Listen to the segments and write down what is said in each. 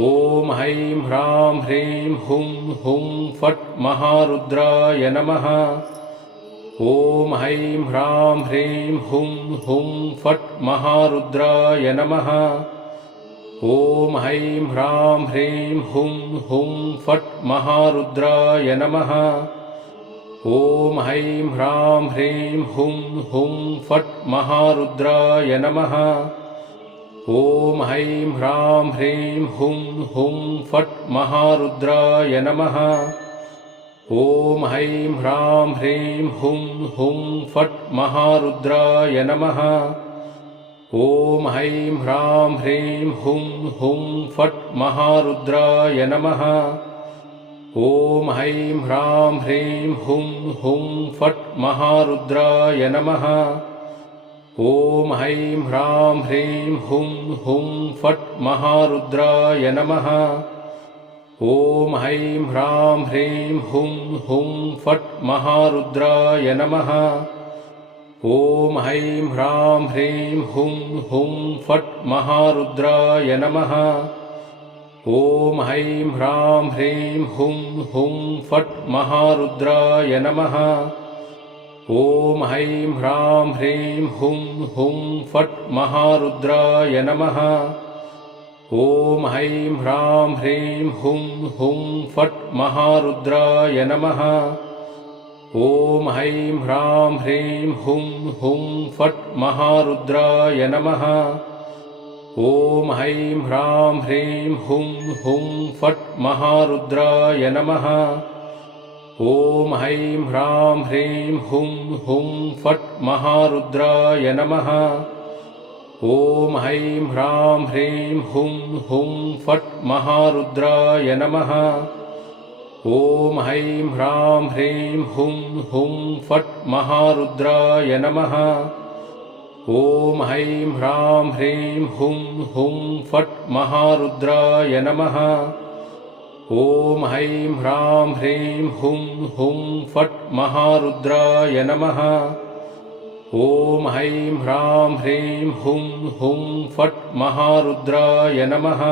ॐ ऐं ह्रां ह्रीं हुं हुं फट् महारुद्राय नमः। ॐ ऐं ह्रां ह्रीं हुं हुं फट् महारुद्राय नमः। ॐ ऐं ह्रां ह्रीं हुं हुं फट् महारुद्राय नमः। ॐ ऐं ह्रां ह्रीं हुं हुं फट् महारुद्राय नमः ॐ ऐं ह्रां ह्रीं हुं हुं फट् महारुद्राय नमः। ॐ ऐं ह्रां ह्रीं हुं हुं फट् महारुद्राय नमः। ॐ ऐं ह्रां ह्रीं हुं हुं फट् महारुद्राय नमः। ॐ ऐं ह्रां ह्रीं हुं हुं फट् महारुद्राय नमः ॐ ऐं ह्रां ह्रीं हुं हुं फट् महारुद्राय नमः। ॐ ऐं ह्रां ह्रीं हुं हुं फट् महारुद्राय नमः। ॐ ऐं ह्रां ह्रीं हुं हुं फट् महारुद्राय नमः। ॐ ऐं ह्रां ह्रीं हुं हुं फट् महारुद्राय नमः ॐ ऐं ह्रां ह्रीं हुं हुं फट् महारुद्राय नमः। ॐ ऐं ह्रां ह्रीं हुं हुं फट् महारुद्राय नमः। ॐ ऐं ह्रां ह्रीं हुं हुं फट् महारुद्राय नमः। ॐ ऐं ह्रां ह्रीं हुं हुं फट् महारुद्राय नमः ॐ ऐं ह्रां ह्रीं हुं हुं फट् महारुद्राय नमः। ॐ ऐं ह्रां ह्रीं हुं हुं फट् महारुद्राय नमः। ॐ ऐं ह्रां ह्रीं हुं हुं फट् महारुद्राय नमः। ॐ ऐं ह्रां ह्रीं हुं हुं फट् महारुद्राय नमः ॐ ऐं ह्रां ह्रीं हुं हुं फट् महारुद्राय नमः। ॐ ऐं ह्रां ह्रीं हुं हुं फट् महारुद्राय नमः।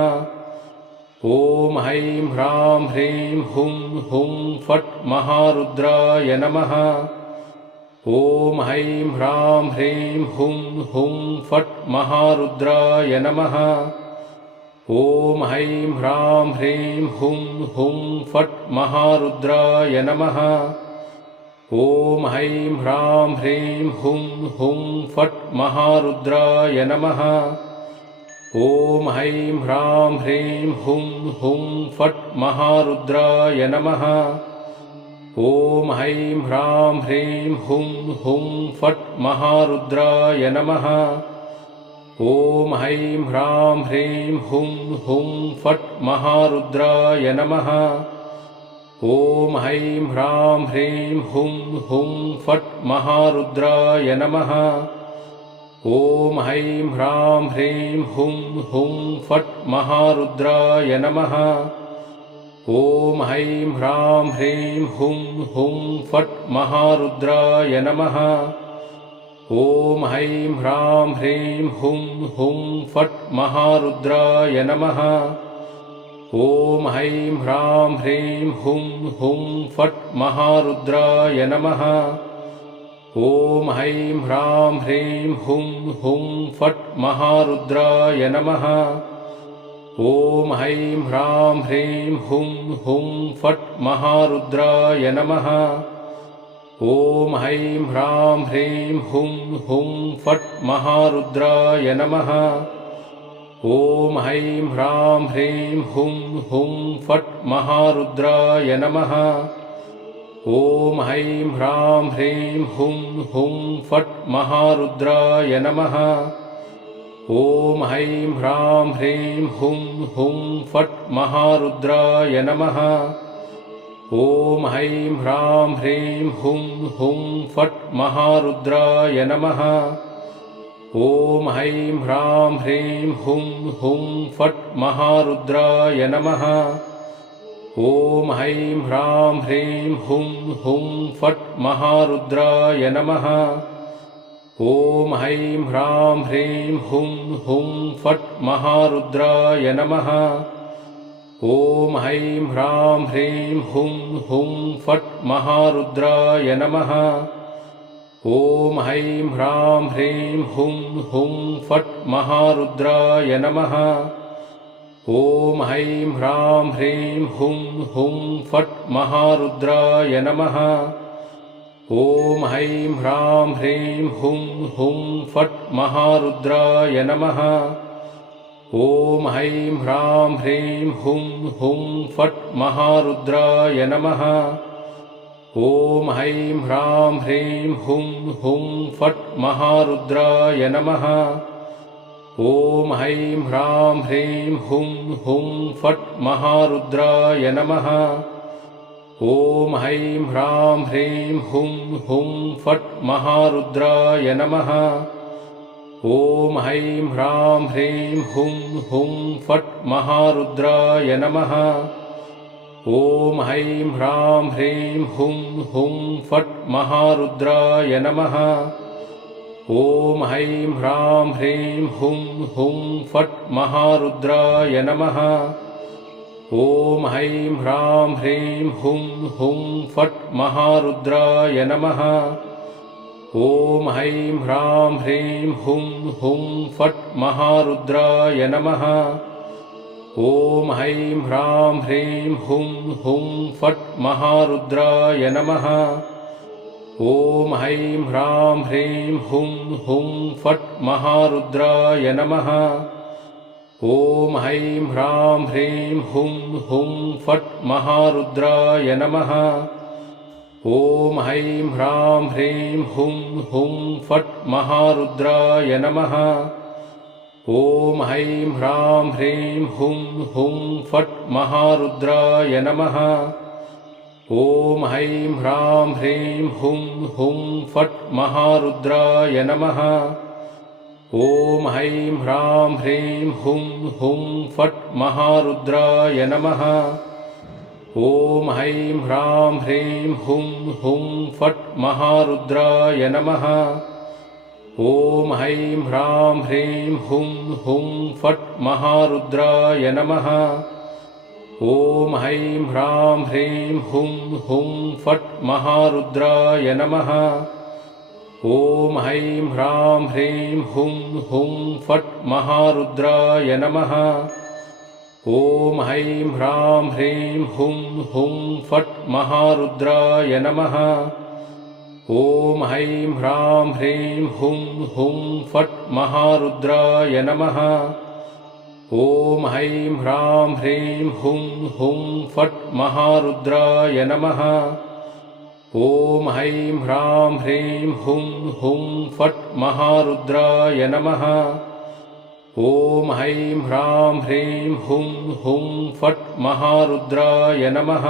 ॐ ऐं ह्रां ह्रीं हुं हुं फट् महारुद्राय नमः। ॐ ऐं ह्रां ह्रीं हुं हुं फट् महारुद्राय नमः ॐ ऐं ह्रां ह्रीं हुं हुं फट् महारुद्राय नमः। ॐ ऐं ह्रां ह्रीं हुं हुं फट् महारुद्राय नमः। ॐ ऐं ह्रां ह्रीं हुं हुं फट् महारुद्राय नमः। ॐ ऐं ह्रां ह्रीं हुं हुं फट् महारुद्राय नमः ॐ ऐं ह्रां ह्रीं हुं हुं फट् महारुद्राय नमः। ॐ ऐं ह्रां ह्रीं हुं हुं फट् महारुद्राय नमः। ॐ ऐं ह्रां ह्रीं हुं हुं फट् महारुद्राय नमः। ॐ ऐं ह्रां ह्रीं हुं हुं फट् महारुद्राय नमः ॐ ऐं ह्रां ह्रीं हुं हुं फट् महारुद्राय नमः। ॐ ऐं ह्रां ह्रीं हुं हुं फट् महारुद्राय नमः। ॐ ऐं ह्रां ह्रीं हुं हुं फट् महारुद्राय नमः। ॐ ऐं ह्रां ह्रीं हुं हुं फट् महारुद्राय नमः ॐ ऐं ह्रां ह्रीं हुं हुं फट् महारुद्राय नमः। ॐ ऐं ह्रां ह्रीं हुं हुं फट् महारुद्राय नमः। ॐ ऐं ह्रां ह्रीं हुं हुं फट् महारुद्राय नमः। ॐ ऐं ह्रां ह्रीं हुं हुं फट् महारुद्राय नमः ॐ ऐं ह्रां ह्रीं हुं हुं फट् महारुद्राय नमः। ॐ ऐं ह्रां ह्रीं हुं हुं फट् महारुद्राय नमः। ॐ ऐं ह्रां ह्रीं हुं हुं फट् महारुद्राय नमः। ॐ ऐं ह्रां ह्रीं हुं हुं फट् महारुद्राय नमः ॐ ऐं ह्रां ह्रीं हुं हुं फट् महारुद्राय नमः। ॐ ऐं ह्रां ह्रीं हुं हुं फट् महारुद्राय नमः। ॐ ऐं ह्रां ह्रीं हुं हुं फट् महारुद्राय नमः। ॐ ऐं ह्रां ह्रीं हुं हुं फट् महारुद्राय नमः ॐ ऐं ह्रां ह्रीं हुं हुं फट् महारुद्राय नमः। ॐ ऐं ह्रां ह्रीं हुं हुं फट् महारुद्राय नमः। ॐ ऐं ह्रां ह्रीं हुं हुं फट् महारुद्राय नमः। ॐ ऐं ह्रां ह्रीं हुं हुं फट् महारुद्राय नमः ॐ ऐं ह्रां ह्रीं हुं हुं फट् महारुद्राय नमः। ॐ ऐं ह्रां ह्रीं हुं हुं फट् महारुद्राय नमः। ॐ ह्रां ह्रीं हुं हुं फट् महारुद्राय नमः। ॐ ऐं ह्रां ह्रीं हुं हुं फट् महारुद्राय नमः ॐ ऐं ह्रां ह्रीं हुं हुं फट् महारुद्राय नमः। ॐ ऐं ह्रां ह्रीं हुं हुं फट् महारुद्राय नमः। ॐ ऐं ह्रां ह्रीं हुं हुं फट् महारुद्राय नमः। ॐ ऐं ह्रां ह्रीं हुं हुं फट् महारुद्राय नमः ॐ ऐं ह्रां ह्रीं हुं हुं फट् महारुद्राय नमः। ॐ ऐं ह्रां ह्रीं हुं हुं फट् महारुद्राय नमः। ॐ ऐं ह्रां ह्रीं हुं हुं फट् महारुद्राय नमः। ॐ ऐं ह्रां ह्रीं हुं हुं फट् महारुद्राय नमः ॐ ऐं ह्रां ह्रीं हुं हुं फट् महारुद्राय नमः। ॐ ऐं ह्रां ह्रीं हुं हुं फट् महारुद्राय नमः। ॐ ऐं ह्रां ह्रीं हुं हुं फट् महारुद्राय नमः। ॐ ऐं ह्रां ह्रीं हुं हुं फट् महारुद्राय नमः ॐ ऐं ह्रां ह्रीं हुं हुं फट् महारुद्राय नमः। ॐ ऐं ह्रां ह्रीं हुं हुं फट् महारुद्राय नमः। ॐ ऐं ह्रां ह्रीं हुं हुं फट् महारुद्राय नमः। ॐ ऐं ह्रां ह्रीं हुं हुं फट् महारुद्राय नमः ॐ ऐं ह्रां ह्रीं हुं हुं फट् महारुद्राय नमः।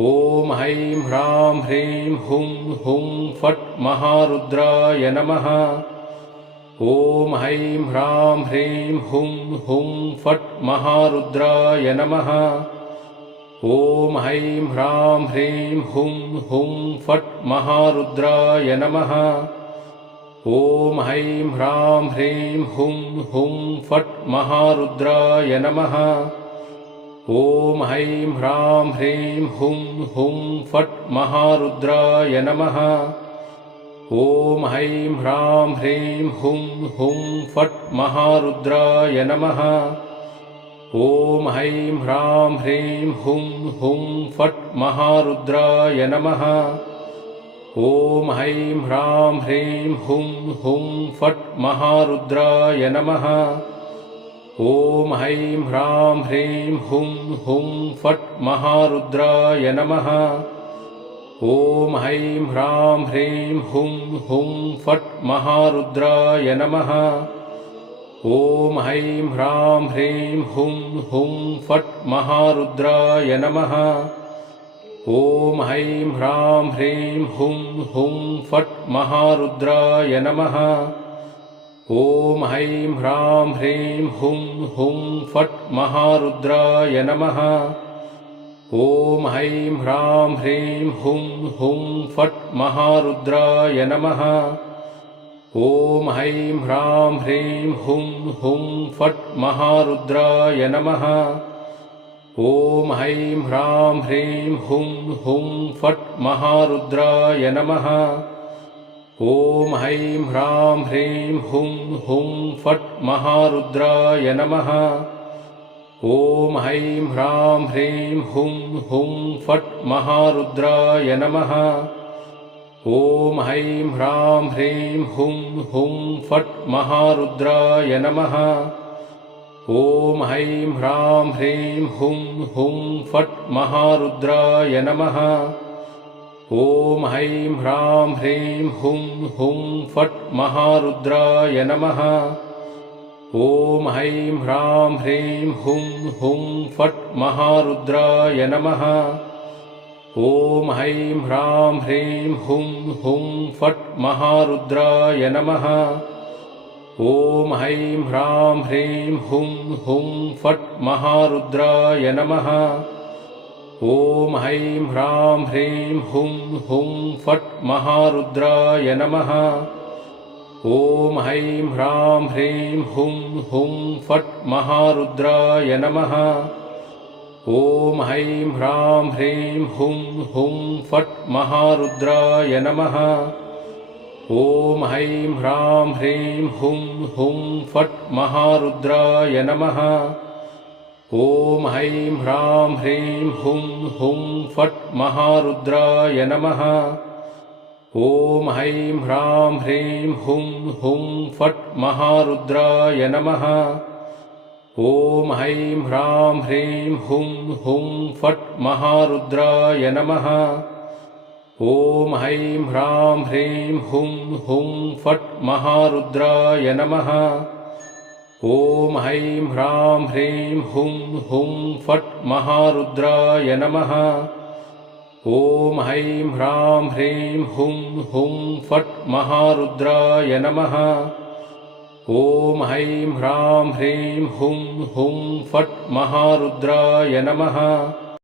ॐ ऐं ह्रां ह्रीं हुं हुं फट् महारुद्राय नमः। ॐ ऐं ह्रां ह्रीं हुं हुं फट् महारुद्राय नमः। ॐ ऐं ह्रां ह्रीं हुं हुं फट् महारुद्राय नमः ॐ ऐं ह्रां ह्रीं हुं हुं फट् महारुद्राय नमः। ॐ ऐं ह्रां ह्रीं हुं हुं फट् महारुद्राय नमः। ॐ ऐं ह्रां ह्रीं हुं हुं फट् महारुद्राय नमः। ॐ ऐं ह्रां ह्रीं हुं हुं फट् महारुद्राय नमः ॐ ऐं ह्रां ह्रीं हुं हुं फट् महारुद्राय नमः। ॐ ऐं ह्रां ह्रीं हुं हुं फट् महारुद्राय नमः। ॐ ऐं ह्रां ह्रीं हुं हुं फट् महारुद्राय नमः। ॐ ऐं ह्रां ह्रीं हुं हुं फट् महारुद्राय नमः ॐ ऐं ह्रां ह्रीं हुं हुं फट् महारुद्राय नमः। ॐ ऐं ह्रां ह्रीं हुं हुं फट् महारुद्राय नमः। ॐ ऐं ह्रां ह्रीं हुं हुं फट् महारुद्राय नमः। ॐ ऐं ह्रां ह्रीं हुं हुं फट् महारुद्राय नमः ॐ ऐं ह्रां ह्रीं हुं हुं फट् महारुद्राय नमः। ॐ ऐं ह्रां ह्रीं हुं हुं फट् महारुद्राय नमः। ॐ ऐं ह्रां ह्रीं हुं हुं फट् महारुद्राय नमः। ॐ ऐं ह्रां ह्रीं हुं हुं फट् महारुद्राय नमः ॐ ऐं ह्रां ह्रीं हुं हुं फट् महारुद्राय नमः। ॐ ऐं ह्रां ह्रीं हुं हुं फट् महारुद्राय नमः। ॐ ऐं ह्रां ह्रीं हुं हुं फट् महारुद्राय नमः। ॐ ऐं ह्रां ह्रीं हुं हुं फट् महारुद्राय नमः ॐ ऐं ह्रां ह्रीं हुं हुं फट् महारुद्राय नमः। ॐ ऐं ह्रां ह्रीं हुं हुं फट् महारुद्राय नमः। ॐ ऐं ह्रां ह्रीं हुं हुं फट् महारुद्राय नमः। ॐ ऐं ह्रां ह्रीं हुं हुं फट् महारुद्राय नमः ॐ ऐं ह्रां ह्रीं हुं हुं फट् महारुद्राय नमः। ॐ ऐं ह्रां ह्रीं हुं हुं फट् महारुद्राय नमः। ॐ ऐं ह्रां ह्रीं हुं हुं फट् महारुद्राय नमः। ॐ ऐं ह्रां ह्रीं हुं हुं फट् महारुद्राय नमः ॐ ऐं ह्रां ह्रीं हुं हुं फट् महारुद्राय नमः। ॐ ऐं ह्रां ह्रीं हुं हुं फट् महारुद्राय नमः। ॐ ऐं ह्रां ह्रीं हुं हुं फट् महारुद्राय नमः। ॐ ऐं ह्रां ह्रीं हुं हुं फट् महारुद्राय नमः